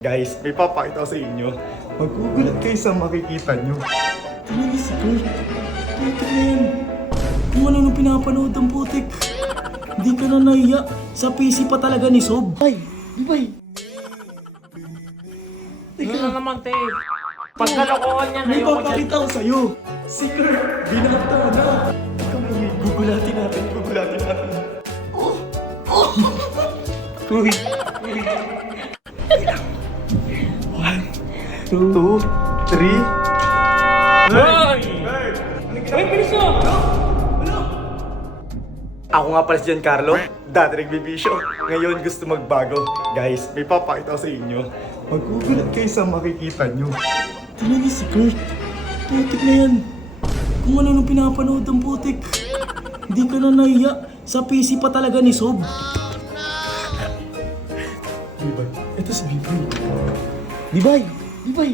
Guys, may papakita ko sa inyo. Magugulat kayo sa makikita nyo. Tingnan niyo si Kurt. Putik na yan. Kung ano nung pinapanood ang putik. Hindi ka na nahiya. Sa PC pa talaga ni Sob. Ay, di ba? Ikaw na naman, te. Pagkalokohan niya, May ayoko papakita ko sa'yo. Si Kurt, binata na. Kami, gugulatin natin. Uy. 1, 2, 3. Hoy! Hoy, bilis mo! Ako nga pala si Giancarlo, dati nagbibisyo. Ngayon gusto magbago. Guys, may papakita ko sa inyo. Magugulat kayo sa makikita nyo. Tingnan niyo si Kurt. Putik na yan. Kung ano nung pinapanood ang putik. Hindi ka na nahiya. Sa PC pa talaga ni Sob. Bibay, ito si Bibay. Bibay!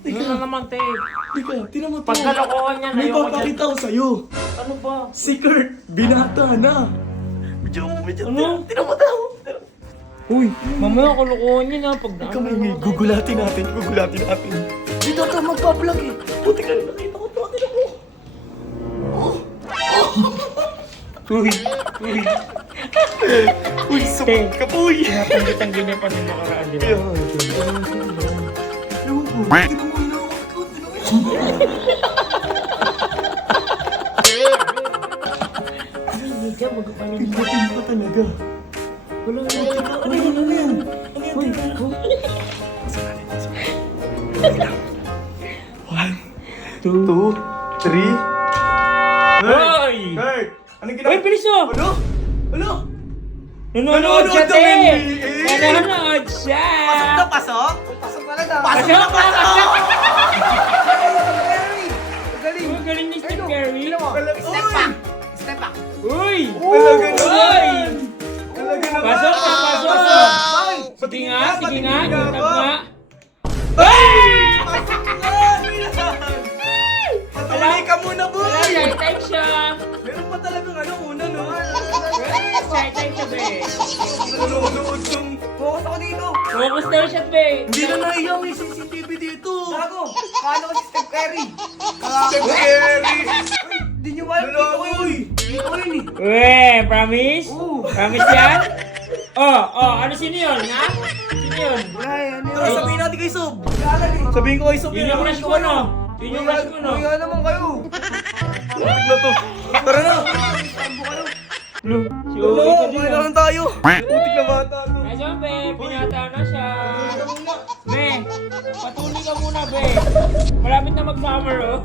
Ikaw na naman, te. Teka, tinan mo to. Pagkalokohan niya, May ayoko papakita ko sa'yo. Ano ba? Si Kurt, binata na. Medyo, Ano? tinan mo to. Uy, mamaya kalokohan niya na. Pag Ikaw may gugulatin natin. Dito ka magpa-vlog eh. Puti ka rin, nakita ko to. Tinan mo. Uy, sabag ka po eh. Napanggit ang ganyan pa sa nakaraan, di ba? Ewan ko, tinan mo, hinawak ko. Hindi ka magpapanin. Pindating pa talaga. Wala na. Ano yan? Uy, One, two, three. Hoy! Kurt! Anong Uy, bilis mo! Ano? Nanonood siya, te! ng NBA. Nanonood siya! Pasok? Pasok talaga. Pasok na pasok! Galing. Ang galing ni Steph Curry. Step back. Step back. Uy! Talaga Uy! naman. Talaga naman. Pasok na pasok! Bakit? Sige nga, patingin utap ka ba? nga. Patuloy ka muna, Wala, boy! shy time siya. Meron pa talagang ano muna, no? Shy time siya, be. Nanonood ng... Focus ako dito. Focus daw siya, be. Hindi na naiyaw yung CCTV dito. Gago. Kala ko si Steph Curry. Steph Curry! Di nyo alam dito ko yun. Uy! Dito ko yun eh. Uy, promise? Oo. Promise yan? Ano sino yun, ha? Sino yun? Wala eh. Ano Tara, yun? sabihin natin kay Sob. Galan eh. Sabihin ko kay Sob Yun yung crush ko, no? Yun yung crush ko, no? Uy, nga naman kayo. Putik na to. Tara na! Lo, si Ano? Uy ka din, Kumain na ah. lang tayo. Putik na bata to. Nasaan, be? Pinata na siya. Be, patuloy ka muna, be. Malapit na mag-summer, oh.